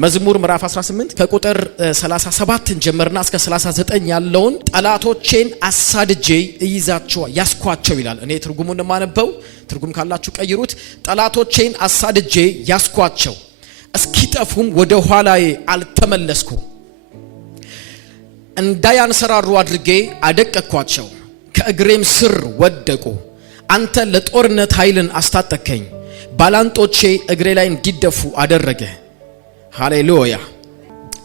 መዝሙር ምዕራፍ 18 ከቁጥር 37 ጀምርና እስከ 39 ያለውን ጠላቶቼን አሳድጄ እይዛቸው ያስኳቸው ይላል። እኔ ትርጉሙን ማነበው ትርጉም ካላችሁ ቀይሩት። ጠላቶቼን አሳድጄ ያስኳቸው እስኪጠፉም ወደ ኋላዬ አልተመለስኩም። እንዳያንሰራሩ አድርጌ አደቀኳቸው፣ ከእግሬም ስር ወደቁ። አንተ ለጦርነት ኃይልን አስታጠከኝ፣ ባላንጦቼ እግሬ ላይ እንዲደፉ አደረገ። ሃሌሉያ።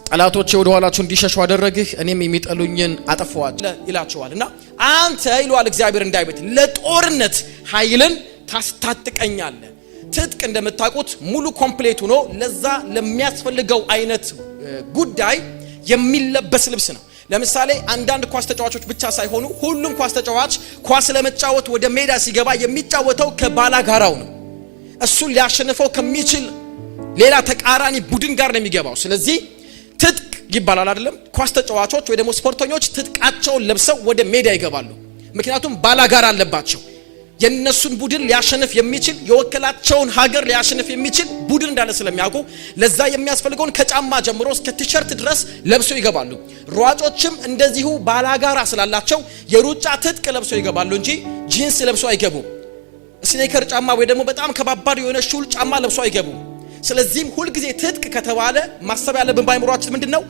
ጠላቶቼ ወደ ኋላቸው እንዲሸሹ አደረግህ፣ እኔም የሚጠሉኝን አጠፋዋለሁ ይላቸዋልና አንተ ይሏል እግዚአብሔር እንዳይበት ለጦርነት ኃይልን ታስታጥቀኛለህ። ትጥቅ እንደምታውቁት ሙሉ ኮምፕሌት ሆኖ ለዛ ለሚያስፈልገው አይነት ጉዳይ የሚለበስ ልብስ ነው። ለምሳሌ አንዳንድ ኳስ ተጫዋቾች ብቻ ሳይሆኑ ሁሉም ኳስ ተጫዋች ኳስ ለመጫወት ወደ ሜዳ ሲገባ የሚጫወተው ከባላጋራው ነው። እሱን ሊያሸንፈው ከሚችል ሌላ ተቃራኒ ቡድን ጋር ነው የሚገባው። ስለዚህ ትጥቅ ይባላል አይደለም? ኳስ ተጫዋቾች ወይ ደግሞ ስፖርተኞች ትጥቃቸውን ለብሰው ወደ ሜዳ ይገባሉ። ምክንያቱም ባላጋራ አለባቸው። የነሱን ቡድን ሊያሸንፍ የሚችል የወከላቸውን ሀገር ሊያሸንፍ የሚችል ቡድን እንዳለ ስለሚያውቁ ለዛ የሚያስፈልገውን ከጫማ ጀምሮ እስከ ቲሸርት ድረስ ለብሰው ይገባሉ። ሯጮችም እንደዚሁ ባላጋራ ስላላቸው የሩጫ ትጥቅ ለብሰው ይገባሉ እንጂ ጂንስ ለብሰው አይገቡም። ስኔከር ጫማ ወይ ደግሞ በጣም ከባባድ የሆነ ሹል ጫማ ለብሰው አይገቡም። ስለዚህም ሁሉ ጊዜ ትጥቅ ከተባለ ማሰብ ያለብን ባይምሮአችን ምንድነው?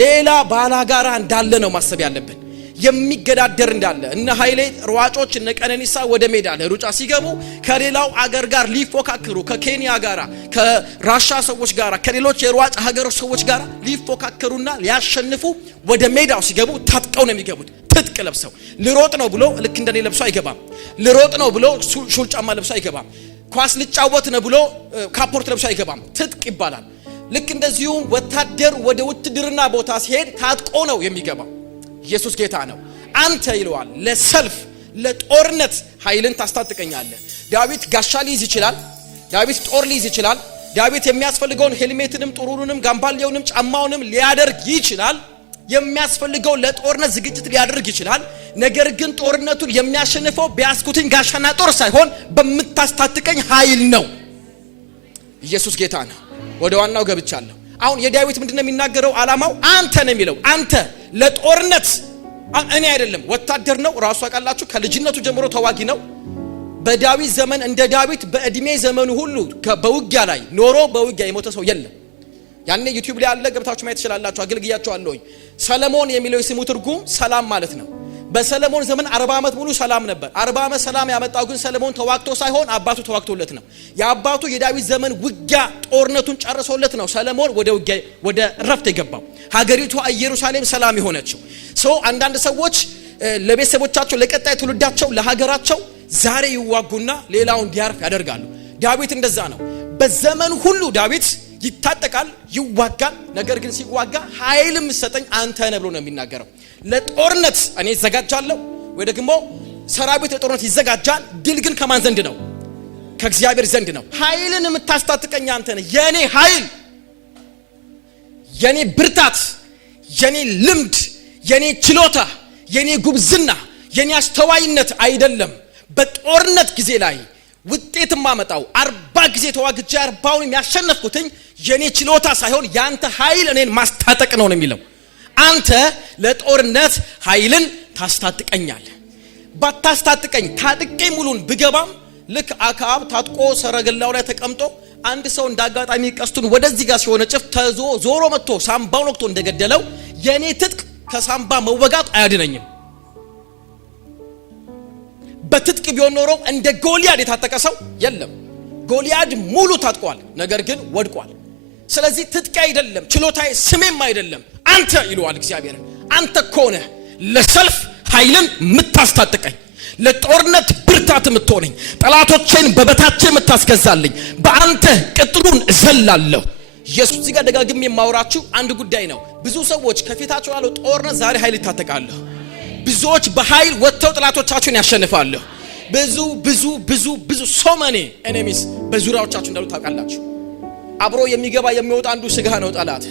ሌላ ባላጋራ እንዳለ ነው ማሰብ ያለብን። የሚገዳደር እንዳለ እነ ኃይሌ ሯጮች እነ ቀነኒሳ ወደ ሜዳ ለሩጫ ሲገቡ ከሌላው አገር ጋር ሊፎካከሩ ከኬንያ ጋራ ከራሻ ሰዎች ጋራ ከሌሎች የሯጭ ሀገሮች ሰዎች ጋራ ሊፎካከሩና ሊያሸንፉ ወደ ሜዳው ሲገቡ ታጥቀው ነው የሚገቡት። ትጥቅ ለብሰው ልሮጥ ነው ብሎ ልክ እንደኔ ለብሶ አይገባም። ልሮጥ ነው ብሎ ሹል ጫማ ለብሶ አይገባም። ኳስ ልጫወት ነው ብሎ ካፖርት ለብሶ አይገባም። ትጥቅ ይባላል። ልክ እንደዚሁ ወታደር ወደ ውትድርና ቦታ ሲሄድ ታጥቆ ነው የሚገባው። ኢየሱስ ጌታ ነው። አንተ ይለዋል ለሰልፍ ለጦርነት ኃይልን ታስታጥቀኛለህ። ዳዊት ጋሻ ሊይዝ ይችላል። ዳዊት ጦር ሊይዝ ይችላል። ዳዊት የሚያስፈልገውን ሄልሜትንም ጥሩሩንም ጋምባሌውንም ጫማውንም ሊያደርግ ይችላል። የሚያስፈልገው ለጦርነት ዝግጅት ሊያደርግ ይችላል። ነገር ግን ጦርነቱን የሚያሸንፈው ቢያስኩትን ጋሻና ጦር ሳይሆን በመታስታጥቀኝ ኃይል ነው። ኢየሱስ ጌታ ነው። ወደ ዋናው ገብቻለሁ። አሁን የዳዊት ምንድነው የሚናገረው? አላማው አንተ ነው የሚለው። አንተ ለጦርነት እኔ አይደለም ወታደር ነው። ራሱ አቃላችሁ ከልጅነቱ ጀምሮ ተዋጊ ነው። በዳዊት ዘመን እንደ ዳዊት በእድሜ ዘመኑ ሁሉ በውጊያ ላይ ኖሮ በውጊያ የሞተ ሰው የለም። ያኔ ዩቲዩብ ላይ አለ፣ ገብታችሁ ማየት ትችላላችሁ። አገልግያችኋለሁ። ሰለሞን የሚለው የስሙ ትርጉም ሰላም ማለት ነው። በሰለሞን ዘመን 40 ዓመት ሙሉ ሰላም ነበር። 40 ዓመት ሰላም ያመጣው ግን ሰለሞን ተዋግቶ ሳይሆን አባቱ ተዋግቶለት ነው። የአባቱ የዳዊት ዘመን ውጊያ ጦርነቱን ጨርሶለት ነው ሰለሞን ወደ ውጊያ ወደ ረፍት የገባው። ሀገሪቱ ኢየሩሳሌም ሰላም የሆነችው አንዳንድ ሰዎች ለቤተሰቦቻቸው ለቀጣይ ትውልዳቸው ለሀገራቸው ዛሬ ይዋጉና ሌላውን እንዲያርፍ ያደርጋሉ። ዳዊት እንደዛ ነው። በዘመን ሁሉ ዳዊት ይታጠቃል፣ ይዋጋል። ነገር ግን ሲዋጋ ኃይልም ሰጠኝ አንተ ነህ ብሎ ነው የሚናገረው። ለጦርነት እኔ እዘጋጃለሁ ወይ ደግሞ ሰራዊት ለጦርነት ይዘጋጃል። ድል ግን ከማን ዘንድ ነው? ከእግዚአብሔር ዘንድ ነው። ኃይልን የምታስታጥቀኝ አንተ ነህ። የኔ ኃይል፣ የኔ ብርታት፣ የኔ ልምድ፣ የኔ ችሎታ፣ የኔ ጉብዝና፣ የኔ አስተዋይነት አይደለም። በጦርነት ጊዜ ላይ ውጤት ማመጣው 40 ጊዜ ተዋግጄ 40ውን የሚያሸነፍኩትኝ የኔ ችሎታ ሳይሆን ያንተ ኃይል እኔን ማስታጠቅ ነው የሚለው። አንተ ለጦርነት ኃይልን ታስታጥቀኛለህ። ባታስታጥቀኝ ታጥቄ ሙሉን ብገባም ልክ አካብ ታጥቆ ሰረገላው ላይ ተቀምጦ አንድ ሰው እንዳጋጣሚ ቀስቱን ወደዚህ ጋር ሲሆነ ጭፍ ዞሮ መጥቶ ሳምባውን ወቅቶ እንደገደለው የኔ ትጥቅ ከሳምባ መወጋት አያድነኝም። በትጥቅ ቢሆን ኖሮ እንደ ጎልያድ የታጠቀ ሰው የለም። ጎልያድ ሙሉ ታጥቋል፣ ነገር ግን ወድቋል። ስለዚህ ትጥቅ አይደለም ችሎታዬ ስሜም አይደለም አንተ ይለዋል እግዚአብሔር። አንተ ኮነ ለሰልፍ ኃይልን የምታስታጥቀኝ፣ ለጦርነት ብርታት የምትሆነኝ፣ ጠላቶቼን በበታቼ የምታስገዛልኝ፣ በአንተ ቅጥሩን እዘላለሁ። ኢየሱስ እዚህ ጋር ደጋግሜ የማወራችሁ አንድ ጉዳይ ነው። ብዙ ሰዎች ከፊታቸው ያለው ጦርነት ዛሬ ኃይል ይታጠቃሉ። ብዙዎች በኃይል ወጥተው ጠላቶቻቸውን ያሸንፋሉ። ብዙ so many enemies በዙሪያዎቻችሁ እንዳሉ ታውቃላችሁ። አብሮ የሚገባ የሚወጣ አንዱ ስጋ ነው ጠላት።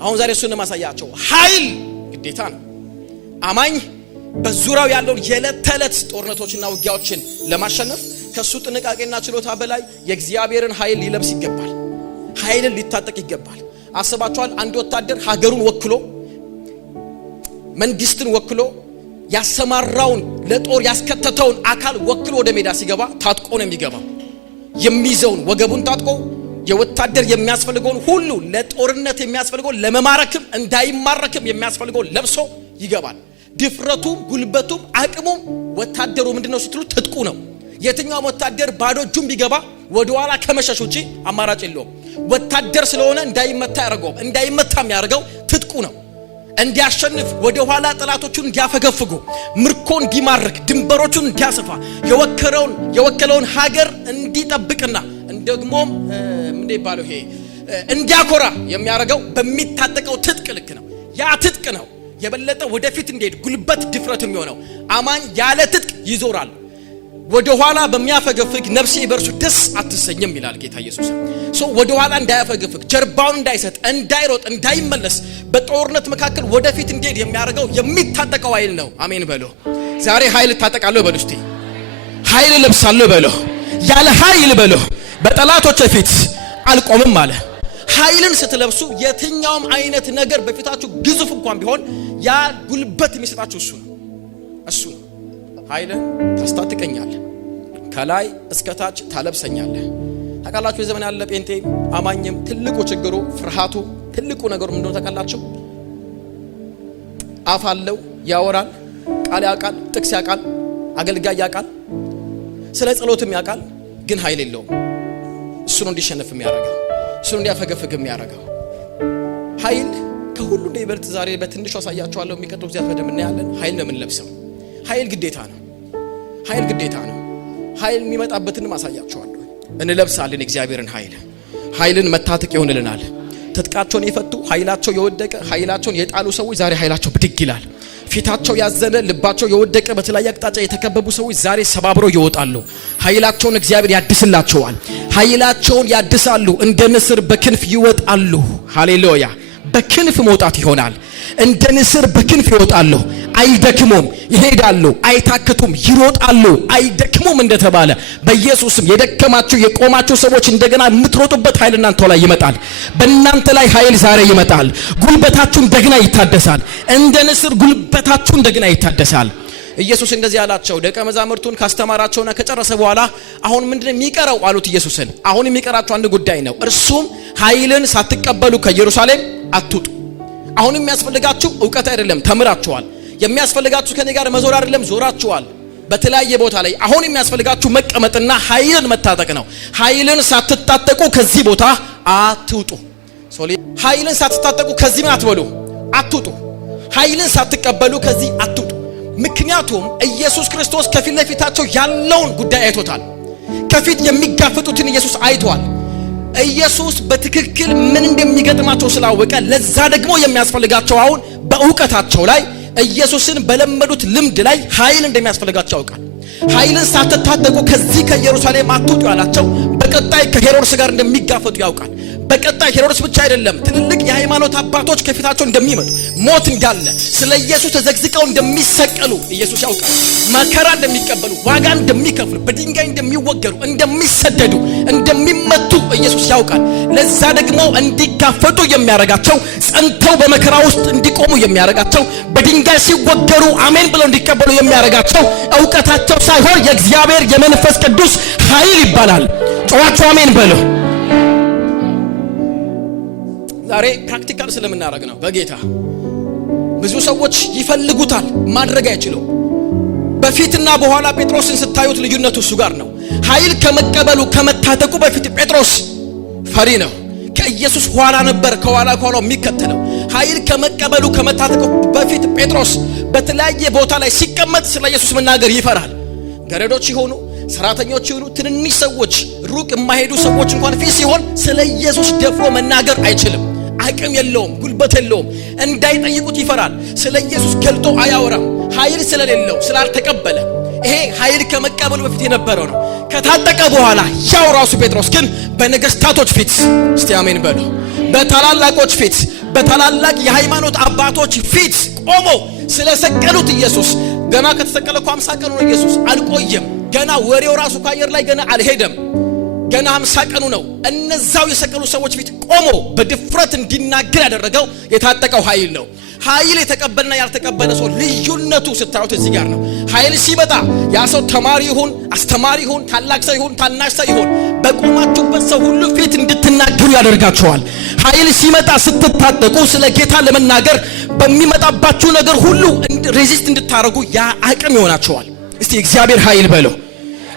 አሁን ዛሬ እሱን ለማሳያቸው ኃይል ግዴታ ነው። አማኝ በዙሪያው ያለው የዕለት ተዕለት ጦርነቶችና ውጊያዎችን ለማሸነፍ ከሱ ጥንቃቄና ችሎታ በላይ የእግዚአብሔርን ኃይል ሊለብስ ይገባል። ኃይልን ሊታጠቅ ይገባል። አስባችኋል? አንድ ወታደር ሀገሩን ወክሎ መንግስትን ወክሎ ያሰማራውን ለጦር ያስከተተውን አካል ወክሎ ወደ ሜዳ ሲገባ ታጥቆ ነው የሚገባው። የሚይዘውን ወገቡን ታጥቆ የወታደር የሚያስፈልገውን ሁሉ ለጦርነት የሚያስፈልገውን ለመማረክም እንዳይማረክም የሚያስፈልገውን ለብሶ ይገባል። ድፍረቱም ጉልበቱም አቅሙም ወታደሩ ምንድነው ሲትሉ ትጥቁ ነው። የትኛው ወታደር ባዶ እጁን ቢገባ ወደ ኋላ ከመሸሽ ውጪ አማራጭ የለውም። ወታደር ስለሆነ እንዳይመታ ያደርገው እንዳይመታም ያደርገው ትጥቁ ነው። እንዲያሸንፍ ወደ ኋላ ጠላቶቹን እንዲያፈገፍጉ ምርኮ እንዲማርክ ድንበሮቹን እንዲያሰፋ የወከለውን ሀገር እንዲጠብቅና ደግሞም ምን ይባለው ይሄ እንዲያኮራ የሚያደርገው በሚታጠቀው ትጥቅ ልክ ነው። ያ ትጥቅ ነው የበለጠ ወደፊት እንዲሄድ ጉልበት ድፍረት የሚሆነው። አማኝ ያለ ትጥቅ ይዞራል። ወደ ኋላ በሚያፈገፍግ ነፍሴ በእርሱ ደስ አትሰኝም ይላል ጌታ ኢየሱስ። ወደ ኋላ እንዳያፈገፍግ ጀርባውን እንዳይሰጥ እንዳይሮጥ እንዳይመለስ በጦርነት መካከል ወደፊት እንዲሄድ የሚያደርገው የሚታጠቀው ኃይል ነው። አሜን በሉ። ዛሬ ኃይል ታጠቃለሁ በሉ እስቲ። ኃይል ለብሳለሁ በሉ። ያለ ኃይል በሉ በጠላቶች ፊት አልቆምም አለ። ኃይልን ስትለብሱ የትኛውም አይነት ነገር በፊታችሁ ግዙፍ እንኳን ቢሆን ያ ጉልበት የሚሰጣችሁ እሱ ነው። ኃይልን ታስታጥቀኛለህ፣ ከላይ እስከ ታች ታለብሰኛለህ። ታውቃላችሁ የዘመን ያለ ጴንጤ አማኝም ትልቁ ችግሩ ፍርሃቱ ትልቁ ነገሩ ምንድነው ታውቃላችሁ? አፍ አለው ያወራል፣ ቃል ያውቃል፣ ጥቅስ ያውቃል፣ አገልጋይ ያውቃል፣ ስለ ጸሎትም ያውቃል፣ ግን ኃይል የለውም። እሱ ነው እንዲሸነፍ የሚያደርገው፣ እሱ ነው እንዲያፈገፍግ የሚያደርገው። ኃይል ከሁሉ እንደይበልጥ ዛሬ በትንሹ አሳያችኋለሁ። የሚቀጥለው ጊዜ በደንብ እናያለን። ኃይል ነው የምንለብሰው። ኃይል ግዴታ ነው። ኃይል ግዴታ ነው። ኃይል የሚመጣበትንም አሳያችኋለሁ። እንለብሳለን እግዚአብሔርን ኃይል። ኃይልን መታጠቅ ይሆንልናል። ትጥቃቸውን የፈቱ ኃይላቸው የወደቀ ኃይላቸውን የጣሉ ሰዎች ዛሬ ኃይላቸው ብድግ ይላል። ፊታቸው ያዘነ ልባቸው የወደቀ በተለያየ አቅጣጫ የተከበቡ ሰዎች ዛሬ ሰባብረው ይወጣሉ። ኃይላቸውን እግዚአብሔር ያድስላቸዋል። ኃይላቸውን ያድሳሉ። እንደ ንስር በክንፍ ይወጣሉ። ሃሌሉያ! በክንፍ መውጣት ይሆናል። እንደ ንስር በክንፍ ይወጣሉ፣ አይደክሙም፣ ይሄዳሉ፣ አይታክቱም፣ ይሮጣሉ፣ አይደክሙም እንደተባለ በኢየሱስም የደከማችሁ የቆማችሁ ሰዎች እንደገና የምትሮጡበት ኃይል እናንተ ላይ ይመጣል። በእናንተ ላይ ኃይል ዛሬ ይመጣል። ጉልበታችሁ እንደገና ይታደሳል። እንደ ንስር ጉልበታችሁ እንደገና ይታደሳል። ኢየሱስ እንደዚህ አላቸው። ደቀ መዛሙርቱን ካስተማራቸውና ከጨረሰ በኋላ አሁን ምንድነው የሚቀረው አሉት ኢየሱስን። አሁን የሚቀራችሁ አንድ ጉዳይ ነው። እርሱም ኃይልን ሳትቀበሉ ከኢየሩሳሌም አትውጡ። አሁን የሚያስፈልጋችሁ ዕውቀት አይደለም፣ ተምራችኋል። የሚያስፈልጋችሁ ከኔ ጋር መዞር አይደለም፣ ዞራችኋል በተለያየ ቦታ ላይ። አሁን የሚያስፈልጋችሁ መቀመጥና ኃይልን መታጠቅ ነው። ኃይልን ሳትታጠቁ ከዚህ ቦታ አትውጡ። ኃይልን ሳትታጠቁ ከዚህ ምን አትበሉ፣ አትውጡ። ኃይልን ሳትቀበሉ ከዚህ አትውጡ። ምክንያቱም ኢየሱስ ክርስቶስ ከፊት ለፊታቸው ያለውን ጉዳይ አይቶታል። ከፊት የሚጋፈጡትን ኢየሱስ አይቷል። ኢየሱስ በትክክል ምን እንደሚገጥማቸው ስላወቀ ለዛ ደግሞ የሚያስፈልጋቸው አሁን በእውቀታቸው ላይ ኢየሱስን በለመዱት ልምድ ላይ ኃይል እንደሚያስፈልጋቸው ያውቃል። ኃይልን ሳትታጠቁ ከዚህ ከኢየሩሳሌም አትውጡ ያላቸው በቀጣይ ከሄሮድስ ጋር እንደሚጋፈጡ ያውቃል። በቀጣይ ሄሮድስ ብቻ አይደለም፣ ትልልቅ የሃይማኖት አባቶች ከፊታቸው እንደሚመጡ፣ ሞት እንዳለ፣ ስለ ኢየሱስ ተዘግዝቀው እንደሚሰቀሉ ኢየሱስ ያውቃል። መከራ እንደሚቀበሉ፣ ዋጋ እንደሚከፍሉ፣ በድንጋይ እንደሚወገሩ፣ እንደሚሰደዱ፣ እንደሚመቱ ኢየሱስ ያውቃል። ለዛ ደግሞ እንዲጋፈጡ የሚያረጋቸው፣ ጸንተው በመከራ ውስጥ እንዲቆሙ የሚያረጋቸው፣ በድንጋይ ሲወገሩ አሜን ብለው እንዲቀበሉ የሚያረጋቸው ዕውቀታቸው ሳይሆን የእግዚአብሔር የመንፈስ ቅዱስ ኃይል ይባላል። ጮኻችሁ አሜን በሉ። ዛሬ ፕራክቲካል ስለምናደርግ ነው። በጌታ ብዙ ሰዎች ይፈልጉታል፣ ማድረግ አይችሉም። በፊትና በኋላ ጴጥሮስን ስታዩት ልዩነቱ እሱ ጋር ነው። ኃይል ከመቀበሉ ከመታጠቁ በፊት ጴጥሮስ ፈሪ ነው። ከኢየሱስ ኋላ ነበር ከኋላው የሚከተለው። ኃይል ከመቀበሉ ከመታጠቁ በፊት ጴጥሮስ በተለያየ ቦታ ላይ ሲቀመጥ ስለ ኢየሱስ መናገር ይፈራል። ገረዶች ይሆኑ ሰራተኞች ይሆኑ ትንንሽ ሰዎች ሩቅ የማይሄዱ ሰዎች እንኳን ፊት ሲሆን ስለ ኢየሱስ ደፍሮ መናገር አይችልም። አቅም የለውም፣ ጉልበት የለውም። እንዳይጠይቁት ይፈራል። ስለ ኢየሱስ ገልጦ አያወራም። ኃይል ስለሌለው ስላልተቀበለ። ይሄ ኃይል ከመቀበሉ በፊት የነበረው ነው። ከታጠቀ በኋላ ያው ራሱ ጴጥሮስ ግን በነገስታቶች ፊት እስቲ አሜን በሉ፣ በታላላቆች ፊት፣ በታላላቅ የሃይማኖት አባቶች ፊት ቆሞ ስለሰቀሉት ኢየሱስ ገና ከተሰቀለ 50 ቀኑ ነው። ኢየሱስ አልቆየም። ገና ወሬው ራሱ ከአየር ላይ ገና አልሄደም። ገና 50 ቀኑ ነው። እነዛው የሰቀሉ ሰዎች ፊት ቆሞ በድፍረት እንዲናገር ያደረገው የታጠቀው ኃይል ነው። ኃይል የተቀበለና ያልተቀበለ ሰው ልዩነቱ ስታዩት እዚህ ጋር ነው። ኃይል ሲመጣ ያ ሰው ተማሪ ይሁን አስተማሪ ይሁን ታላቅ ሰው ይሁን ታናሽ ሰው ይሁን በቆማችሁበት ሰው ሁሉ ፊት እንድትናገሩ ያደርጋችኋል። ኃይል ሲመጣ ስትታጠቁ ስለ ጌታ ለመናገር በሚመጣባችሁ ነገር ሁሉ ሬዚስት እንድታረጉ ያ አቅም ይሆናችኋል። እስቲ እግዚአብሔር ኃይል በለው፣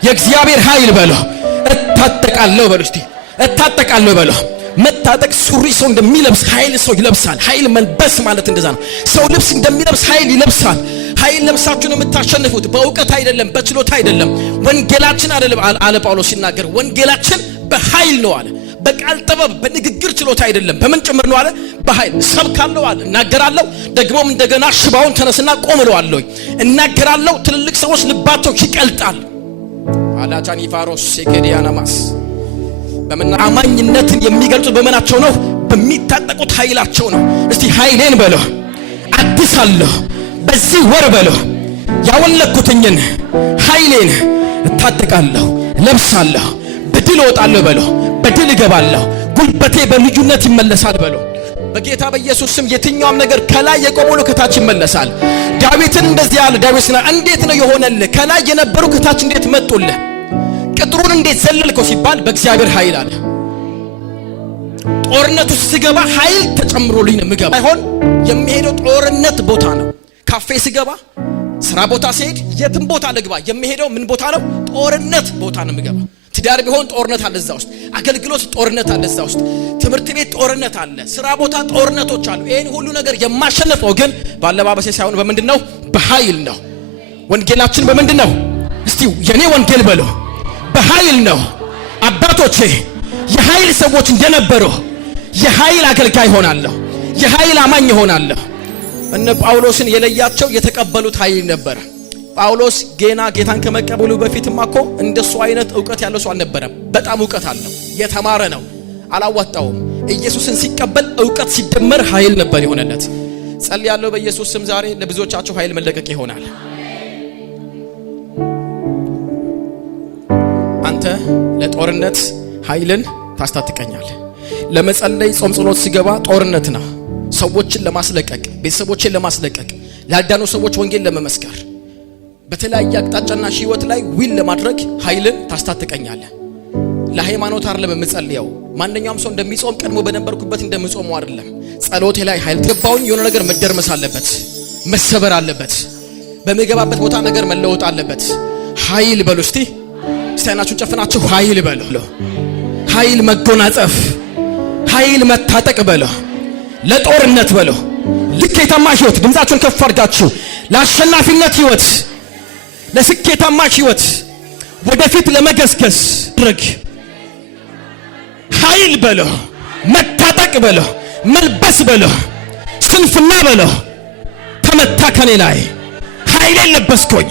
የእግዚአብሔር ኃይል በለው። እታጠቃለሁ በለው፣ እስቲ እታጠቃለሁ በለው። መታጠቅ ሱሪ ሰው እንደሚለብስ ኃይል ሰው ይለብሳል። ኃይል መልበስ ማለት እንደዛ ነው። ሰው ልብስ እንደሚለብስ ኃይል ይለብሳል። ኃይል ለብሳችሁ ነው የምታሸንፉት። በእውቀት አይደለም፣ በችሎታ አይደለም። ወንጌላችን አይደለም አለ ጳውሎስ ሲናገር፣ ወንጌላችን በኃይል ነው አለ። በቃል ጥበብ በንግግር ችሎታ አይደለም። በምን ጭምር ነው አለ? በኃይል ሰብካለሁ አለ። እናገራለሁ፣ ደግሞም እንደገና ሽባውን ተነስና ቆም እለዋለሁ። እናገራለሁ፣ ትልልቅ ሰዎች ልባቸው ይቀልጣል። አላቻኒ ፋሮስ ሰከዲያናማስ በመናማኝነትን የሚገልጹት በመናቸው ነው? በሚታጠቁት ኃይላቸው ነው። እስቲ ኃይሌን በለው አድሳለሁ፣ በዚህ ወር በለው ያወለኩትኝን ኃይሌን እታጠቃለሁ፣ ለብሳለሁ፣ በድል እወጣለሁ በለው፣ በድል እገባለሁ፣ ጉልበቴ በልዩነት ይመለሳል በለው። በጌታ በኢየሱስ ስም የትኛውም ነገር ከላይ የቆመው ከታች ይመለሳል። ዳዊትን እንደዚህ ያለ ዳዊትና እንዴት ነው የሆነልህ? ከላይ የነበሩ ከታች እንዴት መጡልህ? ቅጥሩን እንዴት ዘለልከው ሲባል በእግዚአብሔር ኃይል አለ። ጦርነቱ ሲገባ ኃይል ተጨምሮልኝ ነው የምገባ። አይሆን የሚሄደው ጦርነት ቦታ ነው። ካፌ ሲገባ፣ ስራ ቦታ ሲሄድ፣ የትም ቦታ ልግባ የሚሄደው ምን ቦታ ነው? ጦርነት ቦታ ነው የምገባ። ትዳር ቢሆን ጦርነት አለ እዛ ውስጥ፣ አገልግሎት ጦርነት አለ እዛ ውስጥ፣ ትምህርት ቤት ጦርነት አለ፣ ስራ ቦታ ጦርነቶች አሉ። ይሄን ሁሉ ነገር የማሸነፈው ግን ባለባበሴ ሳይሆን በምንድነው? በኃይል ነው። ወንጌላችን በምንድነው? እስቲ የኔ ወንጌል በለው በኃይል ነው። አባቶቼ የኃይል ሰዎች እንደነበሩ የኃይል አገልጋይ ሆናለሁ፣ የኃይል አማኝ ሆናለሁ። እነ ጳውሎስን የለያቸው የተቀበሉት ኃይል ነበር። ጳውሎስ ገና ጌታን ከመቀበሉ በፊትማ እኮ እንደሱ አይነት ዕውቀት ያለው ሰው አልነበረም። በጣም ዕውቀት አለው፣ የተማረ ነው፣ አላዋጣውም። ኢየሱስን ሲቀበል ዕውቀት ሲደመር ኃይል ነበር የሆነለት። ጸልያለሁ በኢየሱስ ስም ዛሬ ለብዙዎቻችሁ ኃይል መለቀቅ ይሆናል። አንተ ለጦርነት ኃይልን ታስታጥቀኛል። ለመጸለይ ጾም ጸሎት ሲገባ ጦርነት ነው። ሰዎችን ለማስለቀቅ፣ ቤተሰቦችን ለማስለቀቅ፣ ያዳኑ ሰዎች ወንጌል ለመመስከር በተለያየ አቅጣጫና ህይወት ላይ ዊል ለማድረግ ኃይልን ታስታጥቀኛለህ። ለሃይማኖት አይደለም የምጸልየው። ማንኛውም ሰው እንደሚጾም ቀድሞ በነበርኩበት እንደምጾመው አይደለም። ጸሎቴ ላይ ኃይል ገባውኝ። የሆነ ነገር መደርመስ አለበት፣ መሰበር አለበት፣ በሚገባበት ቦታ ነገር መለወጥ አለበት። ኃይል በሉ እስቲ አይናችሁን ጨፍናችሁ ኃይል በሉ። ኃይል መጎናጸፍ፣ ኃይል መታጠቅ በሉ። ለጦርነት በሉ። ለስኬታማ ህይወት ድምጻችሁን ከፍ አድርጋችሁ ለአሸናፊነት ህይወት፣ ለስኬታማ ህይወት ወደፊት ለመገስገስ ድረግ ኃይል በሉ። መታጠቅ በሉ፣ መልበስ በሉ፣ ስንፍና በሉ ተመታ ከኔ ላይ ኃይሌን ለበስኩኝ።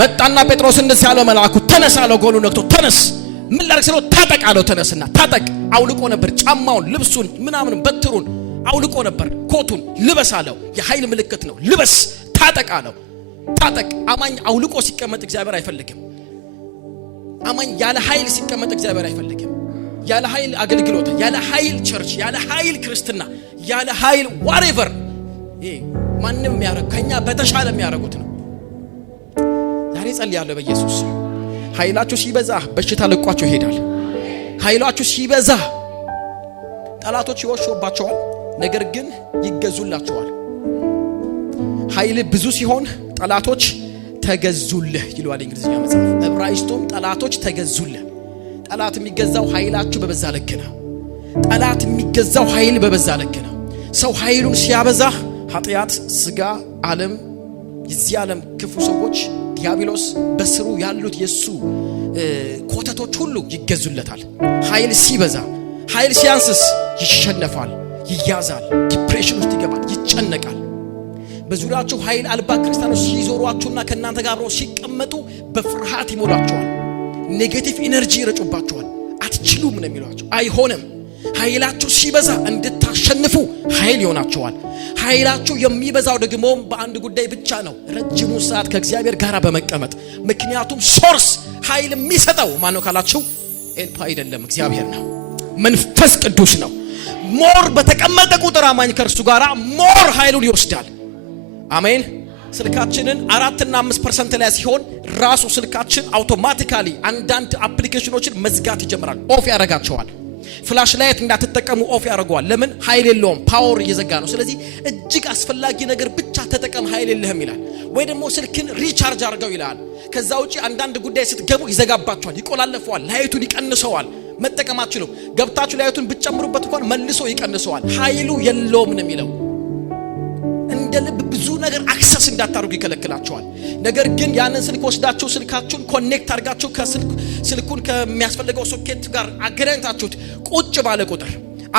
መጣና ጴጥሮስ እንደዚህ ያለው መልአኩ ተነስ አለው። ጎኑ ነክቶ ተነስ። ምን ላድርግ ስለው ታጠቅ አለው። ተነስና ታጠቅ። አውልቆ ነበር ጫማውን፣ ልብሱን፣ ምናምን በትሩን አውልቆ ነበር። ኮቱን ልበስ አለው። የኃይል ምልክት ነው። ልበስ፣ ታጠቅ አለው። ታጠቅ። አማኝ አውልቆ ሲቀመጥ እግዚአብሔር አይፈልግም። አማኝ ያለ ኃይል ሲቀመጥ እግዚአብሔር አይፈልግም። ያለ ኃይል አገልግሎት፣ ያለ ኃይል ቸርች፣ ያለ ኃይል ክርስትና፣ ያለ ኃይል ዋሬቨር ማንንም የሚያረግ ከኛ በተሻለ የሚያረጉት ነው። ዛሬ ጸልያለሁ በኢየሱስ ኃይላችሁ ሲበዛ በሽታ ለቋችሁ ይሄዳል። ኃይላችሁ ሲበዛ ጠላቶች ይወሹባቸዋል፣ ነገር ግን ይገዙላቸዋል። ኃይል ብዙ ሲሆን ጠላቶች ተገዙልህ ይሏል እንግሊዝኛ መጽሐፍ። ዕብራይስጡም ጠላቶች ተገዙልህ። ጠላት የሚገዛው ኃይላችሁ በበዛ ልክ ነው። ጠላት የሚገዛው ኃይል በበዛ ልክ ነው። ሰው ኃይሉን ሲያበዛ ኃጢአት፣ ስጋ፣ ዓለም፣ የዚህ ዓለም ክፉ ሰዎች፣ ዲያብሎስ በስሩ ያሉት የሱ ኮተቶች ሁሉ ይገዙለታል። ኃይል ሲበዛ፣ ኃይል ሲያንስስ ይሸነፋል፣ ይያዛል፣ ዲፕሬሽን ውስጥ ይገባል፣ ይጨነቃል። በዙሪያችሁ ኃይል አልባ ክርስቲያኖች ሲዞሯችሁና ከእናንተ ጋር አብረው ሲቀመጡ በፍርሃት ይሞላችኋል። ኔጌቲቭ ኢነርጂ ይረጩባችኋል። አትችሉም ነው የሚሏችሁ። አይሆንም። ኃይላችሁ ሲበዛ እንድታሸንፉ ኃይል ይሆናችኋል። ኃይላችሁ የሚበዛው ደግሞ በአንድ ጉዳይ ብቻ ነው፣ ረጅሙ ሰዓት ከእግዚአብሔር ጋር በመቀመጥ። ምክንያቱም ሶርስ ኃይል የሚሰጠው ማነው ካላችሁ ኤልፓ አይደለም፣ እግዚአብሔር ነው፣ መንፈስ ቅዱስ ነው። ሞር በተቀመጠ ቁጥር አማኝ ከእርሱ ጋር ሞር ኃይሉን ይወስዳል። አሜን። ስልካችንን 4 እና 5% ላይ ሲሆን ራሱ ስልካችን አውቶማቲካሊ አንዳንድ አፕሊኬሽኖችን መዝጋት ይጀምራል፣ ኦፍ ያደርጋቸዋል። ፍላሽ ላይት እንዳትጠቀሙ ኦፍ ያደርገዋል። ለምን? ኃይል የለውም፣ ፓወር እየዘጋ ነው። ስለዚህ እጅግ አስፈላጊ ነገር ብቻ ተጠቀም፣ ኃይል የለህም ይላል። ወይ ደግሞ ስልክን ሪቻርጅ አድርገው ይላል። ከዛ ውጪ አንዳንድ ጉዳይ ስትገቡ ይዘጋባቸዋል፣ ይቆላለፈዋል፣ ላይቱን ይቀንሰዋል። መጠቀም አትችሉ። ገብታችሁ ላይቱን ብትጨምሩበት እንኳን መልሶ ይቀንሰዋል። ኃይሉ የለውም ነው የሚለው። እንደ ልብ ብዙ ነገር አክሰስ እንዳታደርጉ ይከለክላቸዋል። ነገር ግን ያንን ስልክ ወስዳችሁ ስልካችሁን ኮኔክት አድርጋችሁ ስልኩን ከሚያስፈልገው ሶኬት ጋር አገናኝታችሁት ቁጭ ባለ ቁጥር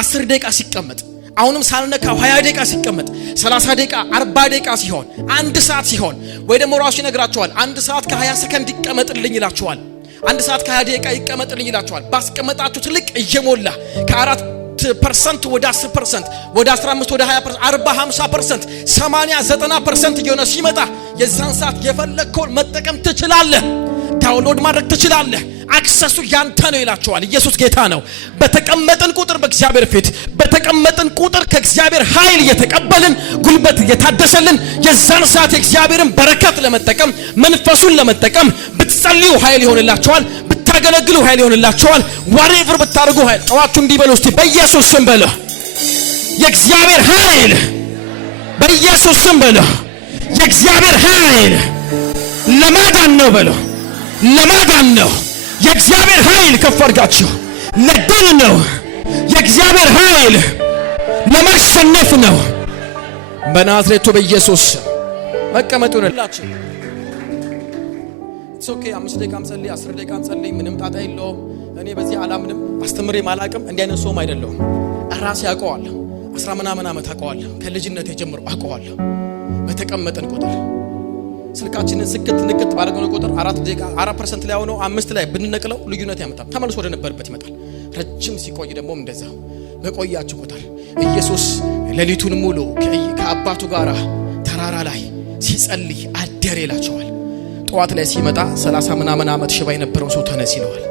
10 ደቂቃ ሲቀመጥ፣ አሁንም ሳልነካው 20 ደቂቃ ሲቀመጥ፣ 30 ደቂቃ 40 ደቂቃ ሲሆን፣ 1 ሰዓት ሲሆን፣ ወይ ደግሞ ራሱ ይነግራችኋል 1 ሰዓት ከ20 ሰከንድ ይቀመጥልኝ ይላችኋል። 1 ሰዓት ከ20 ደቂቃ ይቀመጥልኝ ይላችኋል። ባስቀመጣችሁት ልክ እየሞላ ከ4% ወደ 10% ወደ 15 ወደ 20% 40 50% 80 90% እየሆነ ሲመጣ የዛን ሰዓት የፈለግከውን መጠቀም ትችላለህ፣ ዳውንሎድ ማድረግ ትችላለህ። አክሰሱ ያንተ ነው ይላችኋል። ኢየሱስ ጌታ ነው። በተቀመጥን ቁጥር በእግዚአብሔር ፊት በተቀመጥን ቁጥር ከእግዚአብሔር ኃይል እየተቀበልን ጉልበት እየታደሰልን የዛን ሰዓት የእግዚአብሔርን በረከት ለመጠቀም መንፈሱን ለመጠቀም ብትጸልዩ ኃይል ይሆንላችኋል፣ ብታገለግሉ ኃይል ይሆንላችኋል። ዋሬቨር ብታደርጉ ኃይል ጠዋቱ እንዲበሉ እስቲ በኢየሱስ ስም በለ የእግዚአብሔር ኃይል፣ በኢየሱስ ስም በለ የእግዚአብሔር ኃይል ለማዳን ነው በለ ለማዳን ነው። የእግዚአብሔር ኃይል ከፍ አድርጋችሁ ለድል ነው። የእግዚአብሔር ኃይል ለማሸነፍ ነው። በናዝሬቱ በኢየሱስ መቀመጡ ነላችሁ። ኦኬ 5 ደቂቃም ጸልይ 10 ደቂቃም ጸልይ ምንም ጣጣ የለውም። እኔ በዚህ አላምንም፣ አስተምሬ ማላቅም፣ እንዲህ አይነት ሰውም አይደለሁም። ራሴ አውቀዋለሁ። 10 ምናምን ዓመት አውቀዋለሁ። ከልጅነት ጀምሮ አውቀዋለሁ። በተቀመጠን ቁጥር ስልካችንን ስክት ንክት ባደረገው ቁጥር 4% ላይ ሆኖ 5 ላይ ብንነቅለው ልዩነት ያመጣል። ተመልሶ ወደ ነበርበት ይመጣል። ረጅም ሲቆይ ደግሞ እንደዛው በቆያችሁ ቁጥር ኢየሱስ ሌሊቱን ሙሉ ከአባቱ ጋር ተራራ ላይ ሲጸልይ አደረ ይላቸዋል። ጠዋት ላይ ሲመጣ 30 ምናምን ዓመት ሽባ የነበረው ሰው ተነስ ይለዋል።